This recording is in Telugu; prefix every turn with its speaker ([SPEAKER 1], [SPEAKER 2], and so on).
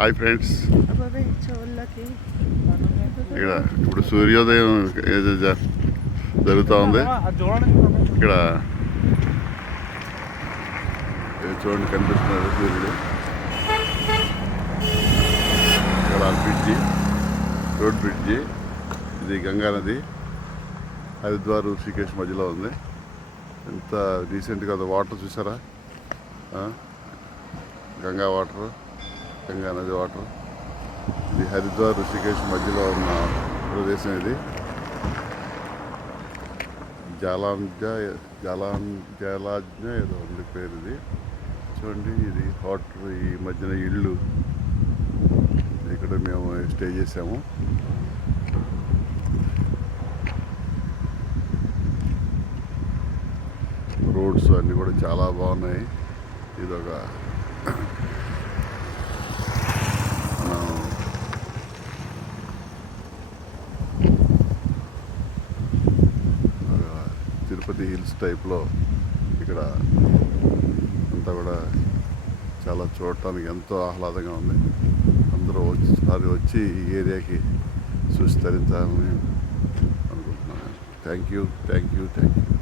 [SPEAKER 1] Hi friends. ఇక్కడ ఇప్పుడు సూర్యోదయం ఏదో జరుగుతూ ఉంది ఇక్కడ చూడండి కనిపిస్తున్నారు సూర్యుడు. ఇక్కడ బ్రిడ్జి రోడ్ బ్రిడ్జి ఇది గంగా నది హరిద్వార్ ఋషికేశ్ మధ్యలో ఉంది. ఎంత రీసెంట్గా వాటర్ చూసారా? ఆ? గంగా వాటర్. గంగా నది వాటర్. ఇది హరిద్వార్ ఋషికేశ్ మధ్యలో ఉన్న ప్రదేశం ఇది. జలాంజ జలాం జలాజ్ఞ ఏదో ఉంది పేరు ఇది. చూడండి ఇది వాటర్ ఈ మధ్యన ఇళ్ళు ఇక్కడ మేము స్టే చేసాము. రోడ్స్ అన్నీ కూడా చాలా బాగున్నాయి. ఇది తిరుపతి హిల్స్ టైప్లో ఇక్కడ అంతా కూడా చాలా చూడటానికి ఎంతో ఆహ్లాదంగా ఉంది. అందరూ వచ్చి వచ్చి ఈ ఏరియాకి చూసి తరించాలని అనుకుంటున్నాను. Thank you thank you thank you.